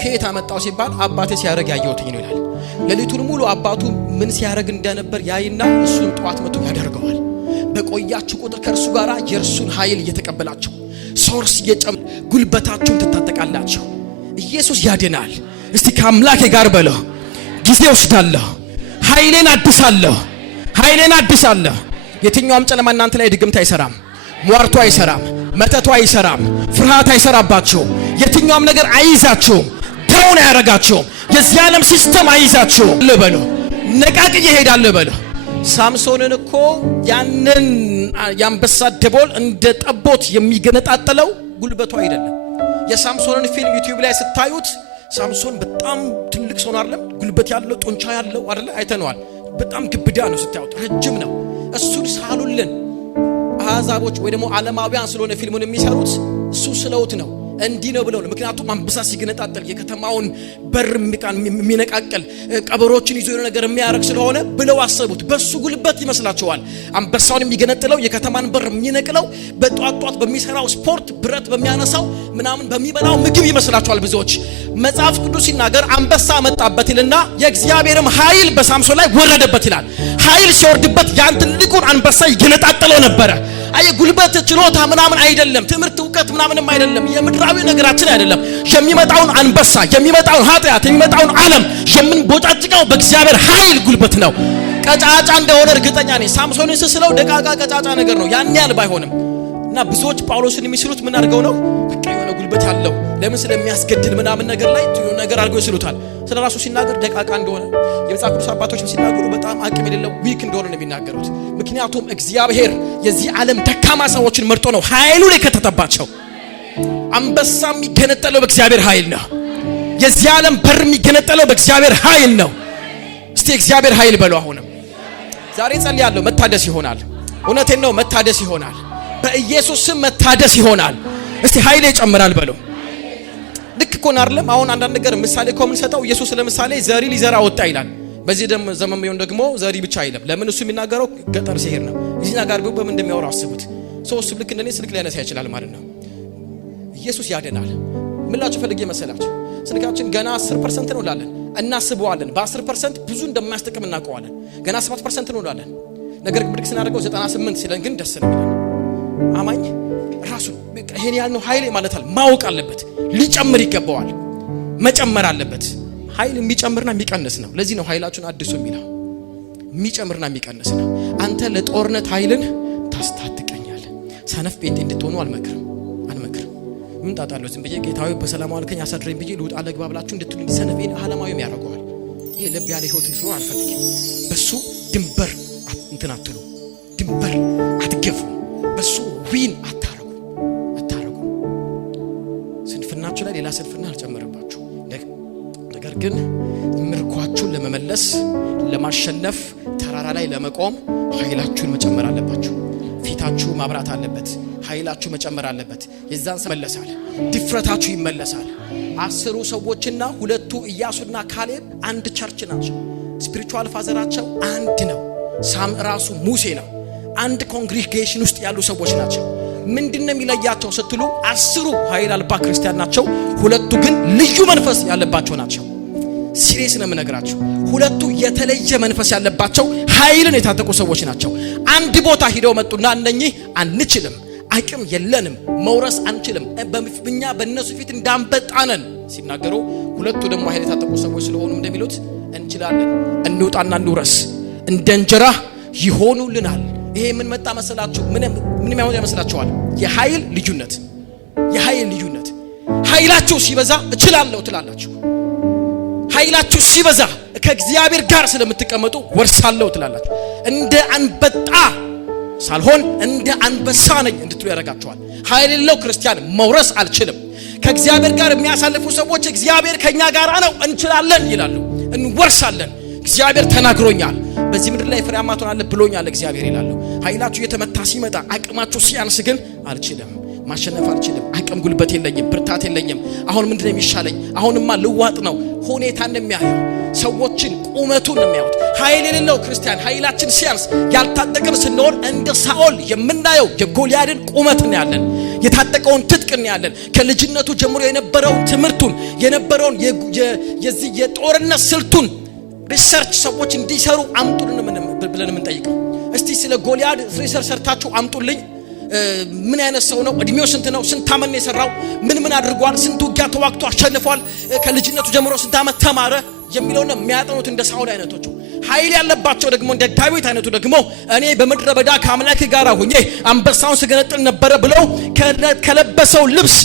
ከየት አመጣው ሲባል አባቴ ሲያረግ ያየሁትኝ ነው ይላል። ሌሊቱን ሙሉ አባቱ ምን ሲያረግ እንደነበር ያይና እሱን ጠዋት መጥቶ ያደርገዋል። በቆያችሁ ቁጥር ከእርሱ ጋር የእርሱን ኃይል እየተቀበላችሁ ሶርስ እየጨመረ ጉልበታችሁን ትታጠቃላችሁ። ኢየሱስ ያድናል። እስቲ ከአምላኬ ጋር በለው ጊዜ ወስዳለሁ፣ ኃይሌን አድሳለሁ፣ ኃይሌን አድሳለሁ። የትኛውም ጨለማ እናንተ ላይ ድግምት አይሰራም፣ ሟርቱ አይሰራም፣ መተቱ አይሰራም፣ ፍርሃት አይሰራባችሁም። የትኛውም ነገር አይይዛችሁም፣ ተውን አያረጋችሁም። የዚህ ዓለም ሲስተም አይይዛችሁም። ለበለው ነቃቅዬ እሄዳለሁ በለው። ሳምሶንን እኮ ያንን ያንበሳ ደቦል እንደ ጠቦት የሚገነጣጠለው ጉልበቱ አይደለም። የሳምሶንን ፊልም ዩቲዩብ ላይ ስታዩት ሳምሶን በጣም ትልቅ ሰው አይደለም፣ ጉልበት ያለው ጡንቻ ያለው አይደለ? አይተነዋል። በጣም ግብዳ ነው ስታዩት፣ ረጅም ነው። እሱን ሳሉልን አሕዛቦች ወይ ደግሞ ዓለማውያን ስለሆነ ፊልሙን የሚሰሩት እሱ ስለውት ነው እንዲህ ነው ብለው ነው። ምክንያቱም አንበሳ ሲገነጣጠል የከተማውን በር የሚነቃቀል ቀበሮችን ይዞ ነገር የሚያረግ ስለሆነ ብለው አሰቡት። በሱ ጉልበት ይመስላቸዋል አንበሳውን የሚገነጥለው የከተማን በር የሚነቅለው በጧጧት በሚሰራው ስፖርት ብረት በሚያነሳው ምናምን በሚበላው ምግብ ይመስላቸዋል ብዙዎች። መጽሐፍ ቅዱስ ሲናገር አንበሳ መጣበት ይልና የእግዚአብሔርም ኃይል በሳምሶን ላይ ወረደበት ይላል። ኃይል ሲወርድበት ያን ትልቁን አንበሳ ይገነጣጠለው ነበረ። አይ ጉልበት ችሎታ ምናምን አይደለም፣ ትምህርት ዕውቀት ምናምንም አይደለም፣ የምድራዊ ነገራችን አይደለም። የሚመጣውን አንበሳ የሚመጣውን ኃጢአት የሚመጣውን ዓለም የምንቦጫጭቀው በእግዚአብሔር ኃይል ጉልበት ነው። ቀጫጫ እንደሆነ እርግጠኛ ነኝ። ሳምሶንን ስስለው ደቃቃ ቀጫጫ ነገር ነው፣ ያን ያህል ባይሆንም። እና ብዙዎች ጳውሎስን የሚስሉት ምን አድርገው ነው? በቃ የሆነ ጉልበት ያለው ለምን ስለሚያስገድል ምናምን ነገር ላይ ነገር አድርገው ይስሉታል። ስለ ራሱ ሲናገር ደቃቃ እንደሆነ፣ የመጽሐፍ ቅዱስ አባቶችም ሲናገሩ በጣም አቅም የሌለው ዊክ እንደሆነ ነው የሚናገሩት። ምክንያቱም እግዚአብሔር የዚህ ዓለም ደካማ ሰዎችን መርጦ ነው ኃይሉ ላይ ከተተባቸው። አንበሳ የሚገነጠለው በእግዚአብሔር ኃይል ነው። የዚህ ዓለም በር የሚገነጠለው በእግዚአብሔር ኃይል ነው። እስቲ እግዚአብሔር ኃይል በሉ። አሁንም ዛሬ ጸልያለሁ፣ መታደስ ይሆናል። እውነቴን ነው፣ መታደስ ይሆናል። በኢየሱስ ስም መታደስ ይሆናል። እስቲ ኃይሌ ይጨምራል በሉ። ልክ እኮ ነው አይደለም? አሁን አንዳንድ ነገር ምሳሌ እኮ የምንሰጠው ኢየሱስ ለምሳሌ ዘሪ ሊዘራ ወጣ ይላል። በዚህ ዘመን ቢሆን ደግሞ ዘሪ ብቻ አይደለም። ለምን? እሱ የሚናገረው ገጠር ሲሄድ ነው። እዚህኛ ጋር ቢሆን በምን እንደሚያወራ አስቡት። ሰው እሱ ልክ እንደኔ ስልክ ሊያነሳ ይችላል ማለት ነው። ኢየሱስ ያደናል። ምን ላችሁ ፈልጌ መሰላችሁ? ስልካችን ገና 10% ነው እንላለን እናስበዋለን። በ10% ብዙ እንደማያስጠቅም እናውቀዋለን። ገና 7% ነው እንላለን። ነገር ግን ብድግ ስናደርገው 98 ሲለን ግን ደስ ነው ይላል። አማኝ ራሱ ይሄን ያልነው ኃይሌ ማለት ማወቅ አለበት። ሊጨምር ይገባዋል፣ መጨመር አለበት። ኃይል የሚጨምርና የሚቀንስ ነው። ለዚህ ነው ኃይላችሁን አድሱ የሚለው። የሚጨምርና የሚቀንስ ነው። አንተ ለጦርነት ኃይልን ታስታጥቀኛለህ። ሰነፍ ጴንጤ እንድትሆኑ አልመክርም። ምን ታጣለው? ዝም ብዬ ጌታዬ በሰላም አልከኝ አሳድረኝ ብዬ ልውጣ ለግባ ብላችሁ እንድትሉኝ ሰነፌን ዓለማዊም ያደርገዋል። ይሄ ለብ ያለ ህይወት እንድትኖር አልፈልግም። በሱ ድንበር እንትን አትሉ፣ ድንበር አትገፉ፣ በሱ ዊን አታረጉ። ስንፍናችሁ ላይ ሌላ ስንፍና አልጨመረባችሁ። ነገር ግን ምርኳችሁን ለመመለስ ለማሸነፍ ተራራ ላይ ለመቆም ኃይላችሁን መጨመር አለባችሁ። ፊታችሁ ማብራት አለበት። ኃይላችሁ መጨመር አለበት። የዛን ይመለሳል፣ ድፍረታችሁ ይመለሳል። 10 ሰዎችና 2 ኢያሱና ካሌብ አንድ ቸርች ናቸው። ስፒሪቹዋል ፋዘራቸው አንድ ነው። ሳም ራሱ ሙሴ ነው። አንድ ኮንግሪጌሽን ውስጥ ያሉ ሰዎች ናቸው። ምንድነው የሚለያቸው ስትሉ 10 ኃይል አልባ ክርስቲያን ናቸው። 2 ግን ልዩ መንፈስ ያለባቸው ናቸው። ሲሪየስ ነው የምነግራችሁ። 2 የተለየ መንፈስ ያለባቸው ኃይልን የታጠቁ ሰዎች ናቸው። አንድ ቦታ ሄደው መጡና እነኚህ አንችልም፣ አቅም የለንም፣ መውረስ አንችልም፣ በእኛ በእነሱ ፊት እንዳንበጣነን ሲናገሩ 2 ደግሞ ኃይል የታጠቁ ሰዎች ስለሆኑ እንደሚሉት እንችላለን፣ እንውጣና እንውረስ፣ እንደ እንጀራ ይሆኑልናል። ይሄ ምን መጣ መሰላችሁ? ምን ያመጣ መስላችኋል? የኃይል ልዩነት። ኃይላችሁ ሲበዛ እችላለሁ ትላላችሁ። ኃይላችሁ ሲበዛ ከእግዚአብሔር ጋር ስለምትቀመጡ ወርሳለሁ ትላላችሁ። እንደ አንበጣ ሳልሆን እንደ አንበሳ ነኝ እንድትሉ ያደርጋችኋል። ኃይል የሌለው ክርስቲያን መውረስ አልችልም። ከእግዚአብሔር ጋር የሚያሳልፉ ሰዎች እግዚአብሔር ከኛ ጋር ነው እንችላለን ይላሉ፣ እንወርሳለን። እግዚአብሔር ተናግሮኛል፣ በዚህ ምድር ላይ ፍሬያማ ትሆናለህ ብሎኛል እግዚአብሔር ይላሉ። ኃይላችሁ እየተመታ ሲመጣ አቅማችሁ ሲያንስ ግን አልችልም፣ ማሸነፍ አልችልም፣ አቅም ጉልበት የለኝም፣ ብርታት የለኝም፣ አሁን ምንድነው የሚሻለኝ? አሁንማ ልዋጥ ነው። ሁኔታ እንደሚያየው ሰዎችን ቁመቱን የሚያዩት። ኃይል የሌለው ክርስቲያን ኃይላችን ሲያንስ ያልታጠቅን ስንሆን እንደ ሳኦል የምናየው የጎልያድን ቁመት ነው ያለን፣ የታጠቀውን ትጥቅ ነው ያለን። ከልጅነቱ ጀምሮ የነበረውን ትምህርቱን የነበረውን የዚህ የጦርነት ስልቱን ሪሰርች ሰዎች እንዲሰሩ አምጡልን ብለን የምንጠይቀው። እስቲ ስለ ጎልያድ ሪሰርች ሰርታችሁ አምጡልኝ። ምን አይነት ሰው ነው? እድሜው ስንት ነው? ስንት ዓመት ነው የሰራው? ምን አድርጓል? ስንት ውጊያ ተዋግቶ አሸንፏል? ከልጅነቱ ጀምሮ ስንት ዓመት ተማረ? የሚለውን የሚያጠኑት እንደ ሳኦል አይነቶቹ። ኃይል ያለባቸው ደግሞ እንደ ዳዊት አይነቱ ደግሞ እኔ በምድረ በዳ ከአምላክ ጋር ሆኜ አንበሳውን ስገነጥል ነበረ ብለው ከለበሰው ልብስ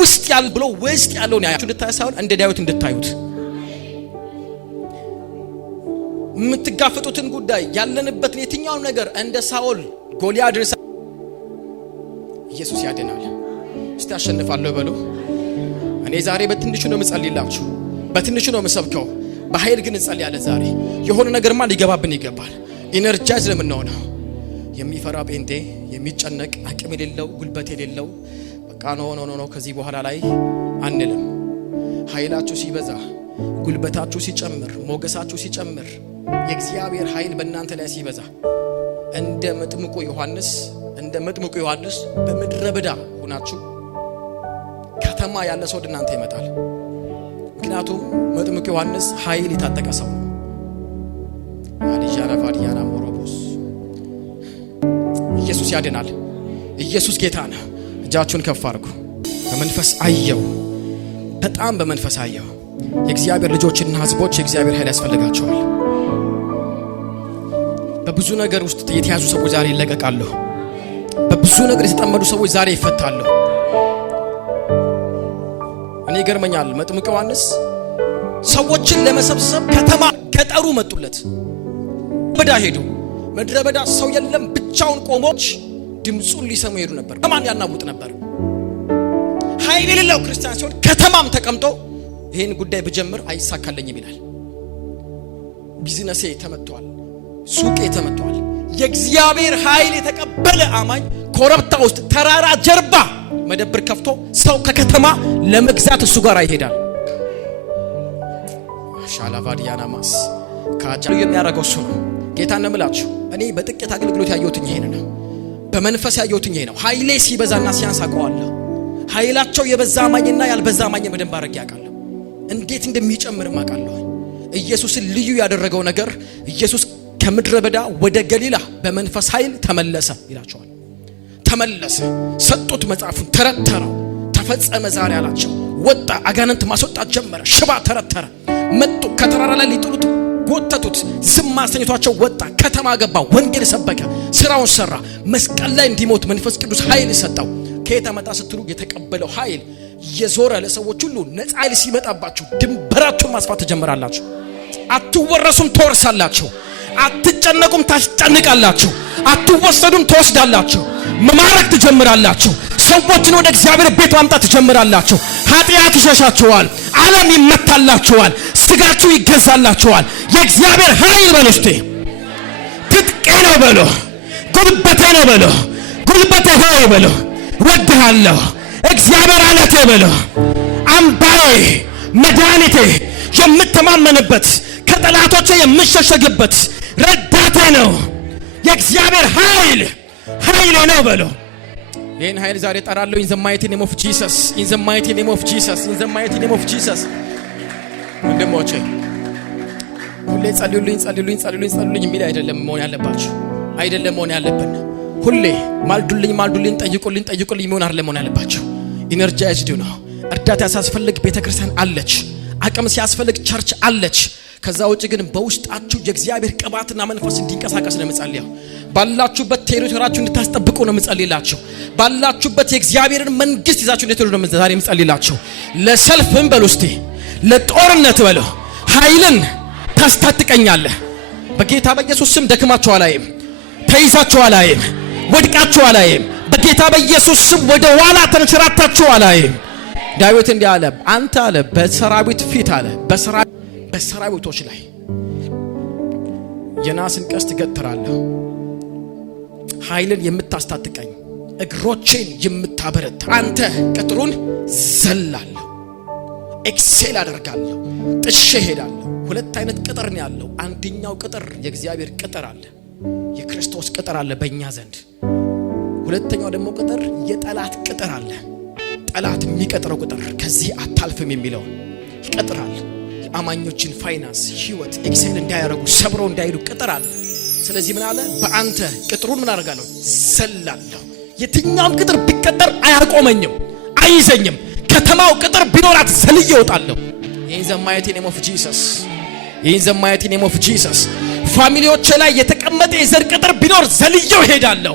ውስጥ ያለውን ያያችሁ እንድታዩት እንደ ዳዊት እንድታዩት የምትጋፈጡትን ጉዳይ ያለንበትን የትኛውን ነገር እንደ ሳኦል ጎልያድ ኢየሱስ ያድናል። እስቲ አሸንፋለሁ በሉ። እኔ ዛሬ በትንሹ ነው የምጸልይላችሁ፣ በትንሹ ነው የምሰብከው፣ በኃይል ግን እንጸልያለን። ዛሬ የሆነ ነገርማ ሊገባብን ይገባል። ኢነርጃይዝ ለምንሆነው የሚፈራ ጴንጤ፣ የሚጨነቅ አቅም የሌለው ጉልበት የሌለው በቃ ነው ከዚህ በኋላ ላይ አንልም። ኃይላችሁ ሲበዛ፣ ጉልበታችሁ ሲጨምር፣ ሞገሳችሁ ሲጨምር፣ የእግዚአብሔር ኃይል በእናንተ ላይ ሲበዛ እንደ መጥምቁ ዮሐንስ በምድረ በዳ ሆናችሁ ከተማ ያለ ሰው ወደ እናንተ ይመጣል። ምክንያቱም መጥምቁ ዮሐንስ ኃይል የታጠቀ ሰው ነው። አዲያና ሞሮቦስ ኢየሱስ ያድናል። ኢየሱስ ጌታ ነው። እጃችሁን ከፍ አድርጉ። በመንፈስ አየው፣ በጣም በመንፈስ አየው። የእግዚአብሔር ልጆችና ሕዝቦች የእግዚአብሔር ኃይል ያስፈልጋቸዋል። በብዙ ነገር ውስጥ የተያዙ ሰዎች ዛሬ ይለቀቃሉ። በብዙ ነገር የተጠመዱ ሰዎች ዛሬ ይፈታሉ። እኔ ይገርመኛል። መጥምቁ ዮሐንስ ሰዎችን ለመሰብሰብ ከተማ ገጠሩ መጡለት። በዳ ሄዱ። ምድረ በዳ ሰው የለም፣ ብቻውን ቆሞች ድምጹን ሊሰሙ ሄዱ ነበር። ከማን ያናውጥ ነበር? ኃይል የሌለው ክርስቲያን ሲሆን ከተማም ተቀምጦ ይሄን ጉዳይ ብጀምር አይሳካልኝም ይላል። ቢዝነሴ ተመቷል፣ ሱቄ ተመቷል። የእግዚአብሔር ኃይል የተቀበለ አማኝ ኮረብታ ውስጥ ተራራ ጀርባ መደብር ከፍቶ ሰው ከከተማ ለመግዛት እሱ ጋር ይሄዳል። ሻላቫዲያና ማስ ካጃሉ የሚያደርገው እሱ ነው። ጌታ እንደምላችሁ እኔ በጥቂት አገልግሎት ያየሁት ይሄን ነው። በመንፈስ ያየሁት ይሄ ነው። ኃይሌ ሲበዛና ሲያንስ አውቀዋለሁ። ኃይላቸው የበዛ አማኝና ያልበዛ አማኝ በደንብ አድርጌ አውቃለሁ። እንዴት እንደሚጨምር ማቃለሁ። ኢየሱስን ልዩ ያደረገው ነገር ኢየሱስ ከምድረ በዳ ወደ ገሊላ በመንፈስ ኃይል ተመለሰ ይላቸዋል። ተመለሰ፣ ሰጡት መጽሐፉን፣ ተረተረው፣ ተፈጸመ ዛሬ አላቸው። ወጣ፣ አጋንንት ማስወጣት ጀመረ፣ ሽባ ተረተረ። መጡ፣ ከተራራ ላይ ሊጥሉት ጎተቱት፣ ዝም አሰኝቷቸው ወጣ፣ ከተማ ገባ፣ ወንጌል ሰበከ፣ ስራውን ሰራ። መስቀል ላይ እንዲሞት መንፈስ ቅዱስ ኃይል ሰጠው። ከየት መጣ ስትሉ የተቀበለው ኃይል የዞረ ለሰዎች ሁሉ ነፃ ኃይል ሲመጣባችሁ ድንበራችሁን ማስፋት ተጀምራላችሁ። አትወረሱም፣ ትወርሳላችሁ። አትጨነቁም፣ ታስጨንቃላችሁ። አትወሰዱም፣ ትወስዳላችሁ። መማረክ ትጀምራላችሁ። ሰዎችን ወደ እግዚአብሔር ቤት ማምጣት ትጀምራላችሁ። ኃጢአት ይሸሻችኋል፣ ዓለም ይመታላችኋል፣ ስጋችሁ ይገዛላችኋል። የእግዚአብሔር ኃይል በሉ እስቲ ትጥቄ ነው በሉ፣ ጉልበቴ ነው በሉ፣ ጉልበቴ ሆይ በሉ፣ ወድሃለሁ እግዚአብሔር አለቴ በሉ፣ አምባዬ መድኃኒቴ፣ የምተማመንበት ከጠላቶቼ የምሸሸግበት ረዳቴ ነው። የእግዚአብሔር ኃይል ኃይሌ ነው በሉ። ይህን ኃይል ዛሬ ጠራለሁ። ኢን ዘ ማይቲ ኔም ኦፍ ጂሰስ፣ ኢን ዘ ማይቲ ኔም ኦፍ ጂሰስ፣ ኢን ዘ ማይቲ ኔም ኦፍ ጂሰስ። ወንድሞቼ ሁሌ ጸልዩልኝ ጸልዩልኝ ጸልዩልኝ ጸልዩልኝ የሚል አይደለም መሆን ያለባችሁ፣ አይደለም መሆን ያለብን። ሁሌ ማልዱልኝ ማልዱልኝ ጠይቁልኝ ጠይቁልኝ መሆን አይደለም መሆን ያለባችሁ። ኢነርጃይዝድ ነው። እርዳታ ሲያስፈልግ ቤተክርስቲያን አለች፣ አቅም ሲያስፈልግ ቸርች አለች። ከዛ ውጪ ግን በውስጣችሁ የእግዚአብሔር ቅባትና መንፈስ እንዲንቀሳቀስ ነው የምጸልየው። ባላችሁበት ቴሪቶሪያችሁ እንድታስጠብቁ ነው የምጸልይላችሁ። ባላችሁበት የእግዚአብሔርን መንግስት ይዛችሁ እንድትሄዱ ነው ዛሬ የምጸልይላችሁ። ለሰልፍም በሉ እስቲ ለጦርነት በሉ ኃይልን ታስታጥቀኛለህ። በጌታ በኢየሱስ ስም ደክማችሁ አላይም፣ ተይዛችሁ አላይም፣ ወድቃችሁ አላይም። በጌታ በኢየሱስ ስም ወደ ኋላ ተንሸራታችሁ አላይም። ዳዊት እንዲህ አለ፣ አንተ አለ በሰራዊት ፊት አለ በሰራዊቶች ላይ የናስን ቀስት ገትራለሁ። ኃይልን የምታስታጥቀኝ እግሮቼን የምታበረታ አንተ ቅጥሩን ዘላለሁ፣ ኤክሴል አደርጋለሁ፣ ጥሼ ሄዳለሁ። ሁለት አይነት ቅጥር ነው ያለው። አንደኛው ቅጥር የእግዚአብሔር ቅጥር አለ፣ የክርስቶስ ቅጥር አለ በእኛ ዘንድ። ሁለተኛው ደግሞ ቅጥር የጠላት ቅጥር አለ። ጠላት የሚቀጥረው ቅጥር ከዚህ አታልፍም የሚለው ይቀጥራል። አማኞችን ፋይናንስ ህይወት ኤክሴል እንዳያረጉ ሰብረው እንዳይሉ ቅጥር አለ። ስለዚህ ምን አለ? በአንተ ቅጥሩን ምን አደርጋለሁ? ዘላለሁ። የትኛውም ቅጥር ቢቀጠር አያቆመኝም፣ አይዘኝም። ከተማው ቅጥር ቢኖራት ዘልዬ እወጣለሁ። ኢን ዘ ማይቲ ኔም ኦፍ ጂሰስ፣ ኢን ዘ ማይቲ ኔም ኦፍ ጂሰስ። ፋሚሊዎቼ ላይ የተቀመጠ የዘር ቅጥር ቢኖር ዘልዬው ሄዳለሁ።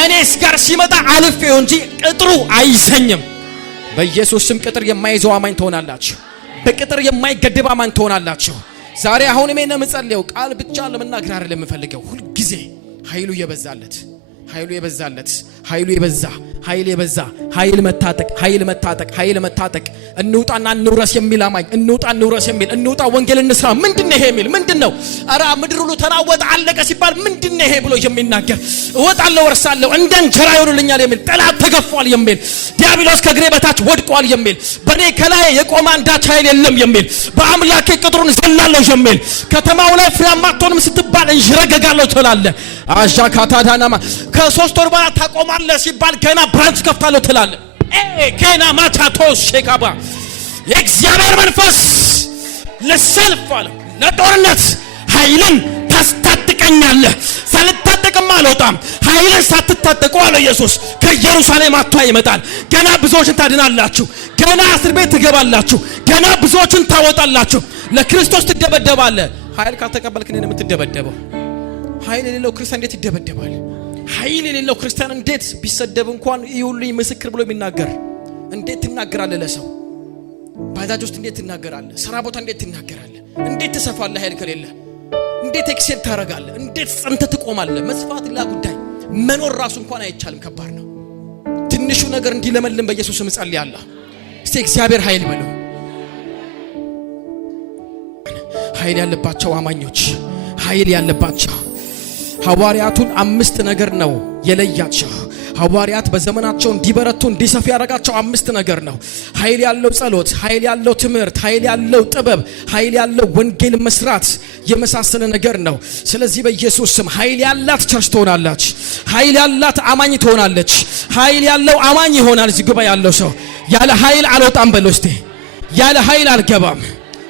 እኔስ ጋር ሲመጣ አልፌው እንጂ ቅጥሩ አይዘኝም። በኢየሱስ ስም ቅጥር የማይዘው አማኝ ትሆናላችሁ። በቅጥር የማይገደብ አማኝ ትሆናላችሁ። ዛሬ አሁን እኔ የምጸልየው ቃል ብቻ ለመናገር አይደለም የምፈልገው። ሁሉ ጊዜ ኃይሉ የበዛለት ኃይሉ የበዛለት ኃይሉ የበዛ ኃይል የበዛ ኃይል መታጠቅ ኃይል መታጠቅ ኃይል መታጠቅ። እንውጣና እንውረስ የሚል አማኝ እንውጣ እንውረስ የሚል እንውጣ ወንጌል እንስራ ምንድነው ይሄ የሚል ምንድነው? አራ ምድር ሁሉ ተናወጠ አለቀ ሲባል ምንድነው ይሄ ብሎ የሚናገር እወጣለሁ ወርሳለሁ እንደ እንጀራ ይሆንልኛል የሚል ጠላት ተገፏል የሚል ዲያብሎስ ከግሬ በታች ወድቋል የሚል በኔ ከላይ የቆመ አንዳች ኃይል የለም የሚል በአምላኬ ቅጥሩን ዘላለሁ የሚል ከተማው ላይ ፍሬያማ አትሆንም ስትባል እንሽረገጋለሁ ትላለህ። አሻካታዳናማ ከሶስት ወር በኋላ ታቆማለህ ሲባል ገና ብራንች ከፍታለሁ ትላለህ። ገና ማታቶስ ሼካባ የእግዚአብሔር መንፈስ ለሰልፍ አለ ለጦርነት ኃይልን ታስታጥቀኛለህ። ሳልታጠቅም አልወጣም። ኃይልን ሳትታጠቁ አለ ኢየሱስ ከኢየሩሳሌም አጥቶ ይመጣል። ገና ብዙዎችን ታድናላችሁ። ገና እስር ቤት ትገባላችሁ። ገና ብዙዎችን ታወጣላችሁ። ለክርስቶስ ትደበደባለህ። ኃይል ካልተቀበልክ ነው የምትደበደበው። ኃይል የሌለው ክርስቲያን እንዴት ይደበደባል? ኃይል የሌለው ክርስቲያን እንዴት ቢሰደብ እንኳን ይሁንልኝ ምስክር ብሎ የሚናገር እንዴት ትናገራለህ? ለሰው ባጃጅ ውስጥ እንዴት ትናገራለህ? ስራ ቦታ እንዴት ትናገራለህ? እንዴት ትሰፋለህ? ኃይል ከሌለ እንዴት ኤክሴል ታረጋለህ? እንዴት ጸንተህ ትቆማለህ? መስፋት ሌላ ጉዳይ፣ መኖር ራሱ እንኳን አይቻልም፣ ከባድ ነው። ትንሹ ነገር እንዲለመልም በኢየሱስ ስም ጸልያለሁ። እስቲ እግዚአብሔር ኃይል በለው። ኃይል ያለባቸው አማኞች ኃይል ያለባቸው ሐዋርያቱን 5 ነገር ነው የለያቸው። ሐዋርያት በዘመናቸው እንዲበረቱ እንዲሰፉ ያደረጋቸው 5 ነገር ነው። ኃይል ያለው ጸሎት፣ ኃይል ያለው ትምህርት፣ ኃይል ያለው ጥበብ፣ ኃይል ያለው ወንጌል መስራት የመሳሰለ ነገር ነው። ስለዚህ በኢየሱስ ስም ኃይል ያላት ቸርች ትሆናለች። ኃይል ያላት አማኝ ትሆናለች። ኃይል ያለው አማኝ ይሆናል። እዚህ ጉባኤ ያለው ሰው ያለ ኃይል አልወጣም በለው እስቲ። ያለ ኃይል አልገባም።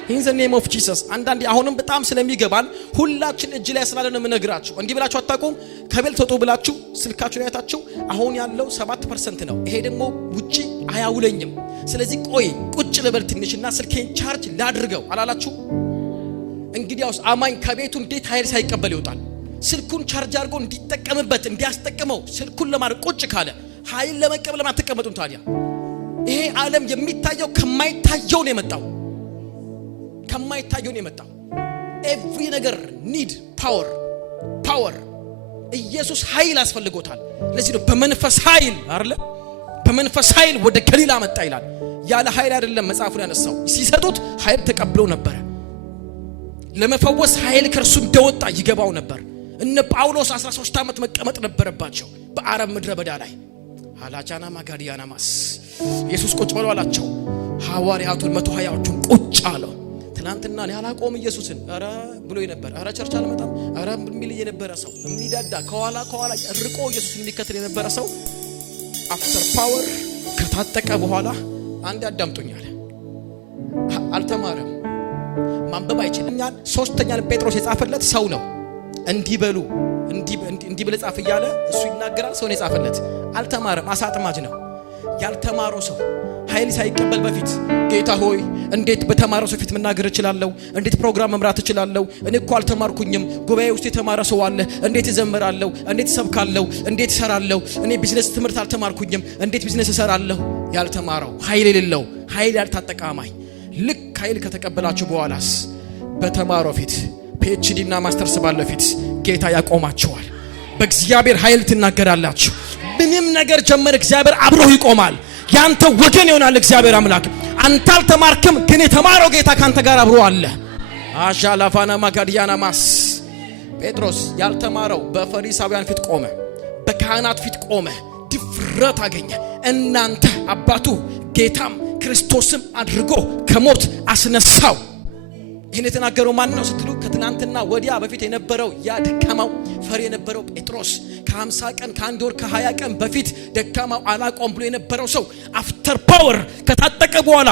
in the name of Jesus አንዳንዴ አሁንም በጣም ስለሚገባን ሁላችን እጅ ላይ ስላለ ነው የምነግራችሁ። እንዲህ ብላችሁ አታውቁም? ከቤል ተወጡ ብላችሁ ስልካችሁ ላይ ያታችሁ አሁን ያለው 7% ነው። ይሄ ደግሞ ውጪ አያውለኝም። ስለዚህ ቆይ ቁጭ ልበል ትንሽና ስልኬን ቻርጅ ላድርገው አላላችሁ? እንግዲያውስ አማኝ ከቤቱ እንዴት ኃይል ሳይቀበል ይወጣል? ስልኩን ቻርጅ አድርጎ እንዲጠቀምበት እንዲያስጠቅመው ስልኩን ለማድረግ ቁጭ ካለ ኃይል ለመቀበል ማትቀመጡም ታዲያ? ይሄ ዓለም የሚታየው ከማይታየው ነው የመጣው። ከማይታየው ነው የመጣው። ኤቭሪ ነገር ኒድ ፓወር ኢየሱስ ኃይል አስፈልጎታል። ለዚህ ነው በመንፈስ ኃይል አይደለ? በመንፈስ ኃይል ወደ ገሊላ መጣ ይላል። ያለ ኃይል አይደለም መጽሐፉን ያነሳው። ሲሰጡት ኃይል ተቀብሎ ነበር። ለመፈወስ ኃይል ከርሱ እንደወጣ ይገባው ነበር። እነ ጳውሎስ 13 ዓመት መቀመጥ ነበረባቸው በአረብ ምድረ በዳ ላይ። አላጃና ማጋዲያና ማስ ኢየሱስ ቁጭ ብሎ አላቸው። ሐዋርያቱን 120ዎቹን ቁጭ አለው። ትናንትና እኔ አላቆም ኢየሱስን አረ ብሎ ነበር። አረ ቸርች አልመጣም አረ የሚል የነበረ ሰው የሚዳዳ ከኋላ ርቆ ኢየሱስን የሚከተል የነበረ ሰው አፍተር ፓወር ከታጠቀ በኋላ አንድ አዳምጡኛል። አልተማረም፣ ማንበብ አይችልም። ሶስተኛ ጴጥሮስ የጻፈለት ሰው ነው። እንዲበሉ እንዲህ ብለ ጻፍ እያለ እሱ ይናገራል። ሰው ነው የጻፈለት። አልተማረም፣ አሳጥማጅ ነው። ያልተማረው ሰው ኃይል ሳይቀበል በፊት ጌታ ሆይ እንዴት በተማረው ሰው ፊት መናገር እችላለሁ? እንዴት ፕሮግራም መምራት እችላለሁ? እኔ እኮ አልተማርኩኝም። ጉባኤ ውስጥ የተማረ ሰው አለ። እንዴት እዘምራለሁ? እንዴት እሰብካለሁ? እንዴት እሰራለሁ? እኔ ቢዝነስ ትምህርት አልተማርኩኝም። እንዴት ቢዝነስ እሰራለሁ? ያልተማረው ኃይል የሌለው ኃይል ያልታጠቀ አማኝ ልክ ኃይል ከተቀበላችሁ በኋላስ በተማረው ፊት ፒኤችዲ እና ማስተርስ ባለው ፊት ጌታ ያቆማችኋል። በእግዚአብሔር ኃይል ትናገራላችሁ። ምንም ነገር ጀመረ እግዚአብሔር አብሮ ይቆማል። ያንተ ወገን ይሆናል እግዚአብሔር አምላክ። አንተ አልተማርክም፣ ግን የተማረው ጌታ ካንተ ጋር አብሮ አለ። አሻላፋና ማጋዲያና ማስ ጴጥሮስ ያልተማረው በፈሪሳውያን ፊት ቆመ፣ በካህናት ፊት ቆመ፣ ድፍረት አገኘ። እናንተ አባቱ ጌታም ክርስቶስም አድርጎ ከሞት አስነሳው። ይህን የተናገረው ማን ነው ስትሉ ከትናንትና ወዲያ በፊት የነበረው ያ ደካማው ፈሪ የነበረው ጴጥሮስ ከ50 ቀን ከአንድ ወር ከ20 ቀን በፊት ደካማው አላቆም ብሎ የነበረው ሰው አፍተር ፓወር ከታጠቀ በኋላ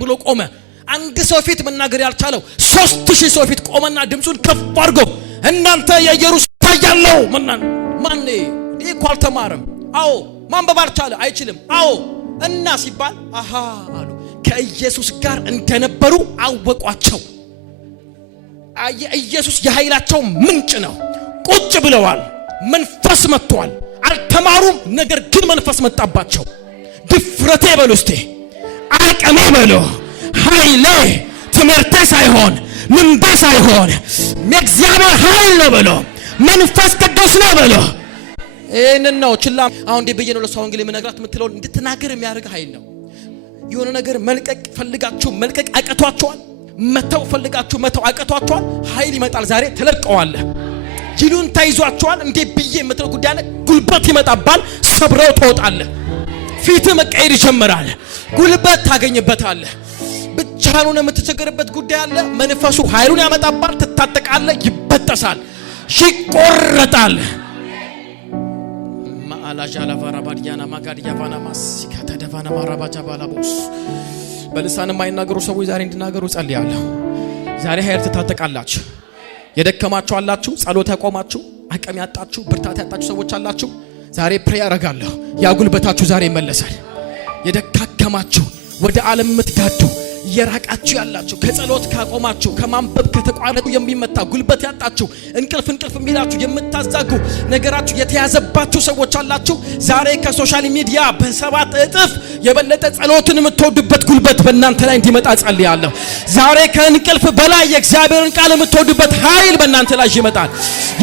ብሎ ቆመ። አንድ ሰው ፊት መናገር ያልቻለው 3000 ሰው ፊት ቆመና ድምጹን ከፍ አድርጎ እናንተ የኢየሩሳሌም ያለው ማን እኮ አልተማረም። አዎ ማንበብ አልቻለ አይችልም። አዎ እና ሲባል አሃ አሉ። ከኢየሱስ ጋር እንደነበሩ አወቋቸው። ኢየሱስ የኃይላቸው ምንጭ ነው። ቁጭ ብለዋል። መንፈስ መጥቷል። አልተማሩም፣ ነገር ግን መንፈስ መጣባቸው። ድፍረቴ በሉ እስቲ፣ አቅሜ በሉ፣ ኃይሌ ትምህርቴ ሳይሆን ልምዴ ሳይሆን የእግዚአብሔር ኃይል ነው በሉ፣ መንፈስ ቅዱስ ነው በሉ። ይህንን ነው ችላ አሁን እንዴ በየነው ለሰው ወንጌል የምነግራት የምትለውን እንድትናገር የሚያደርግ ኃይል ነው። የሆነ ነገር መልቀቅ ፈልጋችሁ መልቀቅ አቀቷችኋል። መተው ፈልጋችሁ መተው አቀቷችኋል። ኃይል ይመጣል። ዛሬ ተለቀዋለህ። ጅሉን ታይዟችኋል። እንዴ ብዬ የምትለው ጉዳይ አለ። ጉልበት ይመጣባል። ሰብረው ትወጣለህ። ፊት መቀየር ይጀምራል። ጉልበት ታገኝበታለህ። ብቻህን የምትቸገርበት ጉዳይ አለ። መንፈሱ ኃይሉን ያመጣባል። ትታጠቃለህ። ይበጠሳል፣ ይቆረጣል። ማአላጃላ ቫራባዲያና ማጋዲያ ቫናማስ ሲካታደቫና ማራባጃ ባላቦስ በልሳን የማይናገሩ ሰዎች ዛሬ እንድናገሩ ጸልያለሁ። ዛሬ ኃይል ትታጠቃላችሁ። የደከማችሁ አላችሁ፣ ጸሎት ያቆማችሁ፣ አቅም ያጣችሁ፣ ብርታት ያጣችሁ ሰዎች አላችሁ። ዛሬ ፕሬይ አረጋለሁ። ያ ጉልበታችሁ ዛሬ ይመለሳል። የደካከማችሁ ወደ ዓለም የምትጋዱ የራቃችሁ ያላችሁ ከጸሎት ካቆማችሁ ከማንበብ ከተቋረጡ የሚመታ ጉልበት ያጣችሁ እንቅልፍ የሚላችሁ የምታዛጉ ነገራችሁ የተያዘባችሁ ሰዎች አላችሁ። ዛሬ ከሶሻል ሚዲያ በ7 እጥፍ የበለጠ ጸሎትን የምትወዱበት ጉልበት በእናንተ ላይ እንዲመጣ ጸልያለሁ። ዛሬ ከእንቅልፍ በላይ የእግዚአብሔርን ቃል የምትወዱበት ኃይል በእናንተ ላይ ይመጣል።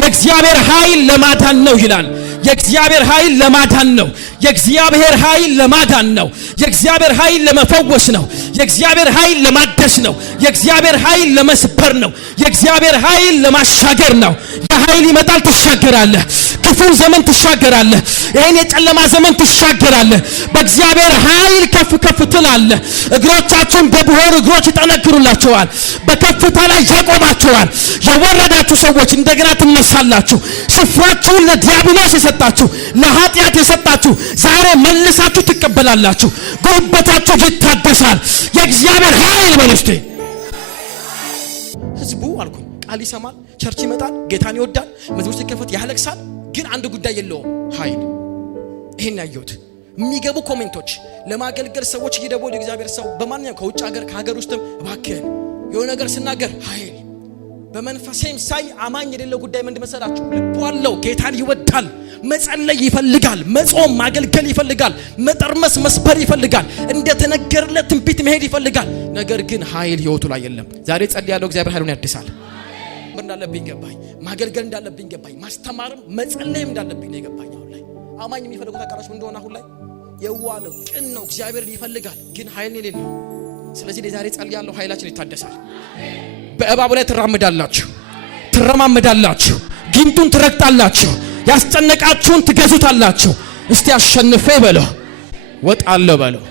የእግዚአብሔር ኃይል ለማዳን ነው ይላል። የእግዚአብሔር ኃይል ለማዳን ነው። የእግዚአብሔር ኃይል ለማዳን ነው። የእግዚአብሔር ኃይል ለመፈወስ ነው። የእግዚአብሔር ኃይል ለማደስ ነው። የእግዚአብሔር ኃይል ለመስበር ነው። የእግዚአብሔር ኃይል ለማሻገር ነው። የኃይል ይመጣል። ትሻገራለህ። ክፉን ዘመን ትሻገራለህ። ይሄን የጨለማ ዘመን ትሻገራለህ። በእግዚአብሔር ኃይል ከፍ ከፍ ትላለህ። እግሮቻችሁን በብሆር እግሮች ይጠነክሩላችኋል። በከፍታ ላይ ያቆማችኋል። የወረዳችሁ ሰዎች እንደገና ትነሳላችሁ። ስፍራችሁን ለዲያብሎስ የሰጣችሁ ለኃጢአት የሰጣችሁ ዛሬ መልሳችሁ ትቀበላላችሁ። ጉልበታችሁ ይታደሳል። የእግዚአብሔር ኃይል በልስቴ ህዝቡ አልኩኝ ቃል ይሰማል፣ ቸርች ይመጣል፣ ጌታን ይወዳል፣ መዝሙር ሲከፈት ያለቅሳል። ግን አንድ ጉዳይ የለውም ኃይል። ይሄን ያየሁት የሚገቡ ኮሜንቶች ለማገልገል ሰዎች እየደወሉ እግዚአብሔር ሰው በማንኛውም ከውጭ ሀገር ከሀገር ውስጥም እባክህን የሆነ ነገር ስናገር ኃይል በመንፈሴም ሳይ አማኝ የሌለው ጉዳይ ምን እንደመሰላችሁ ልቡ አለው፣ ጌታን ይወዳል፣ መጸለይ ይፈልጋል፣ መጾም ማገልገል ይፈልጋል፣ መጠርመስ መስበር ይፈልጋል፣ እንደተነገረለት ትንቢት መሄድ ይፈልጋል። ነገር ግን ኃይል ህይወቱ ላይ የለም። ዛሬ ጸልያለሁ፣ እግዚአብሔር ኃይሉን ያድሳል። እንዳለብኝ ገባኝ፣ ማገልገል እንዳለብኝ ገባኝ፣ ማስተማርም መጸለይም እንዳለብኝ ነው የገባኝ። አሁን ላይ አማኝ የሚፈልጉት አቃራሽ እንደሆነ አሁን ላይ የዋህ ነው፣ ቅን ነው፣ እግዚአብሔርን ይፈልጋል፣ ግን ኃይል የሌለው። ስለዚህ ለዛሬ ጸልያለሁ፣ ኃይላችን ይታደሳል። በእባቡ ላይ ትራመዳላችሁ፣ ትረማመዳላችሁ፣ ጊንጡን ትረግጣላችሁ፣ ያስጨነቃችሁን ትገዙታላችሁ። እስቲ አሸንፌ በለው፣ ወጣለሁ በለው።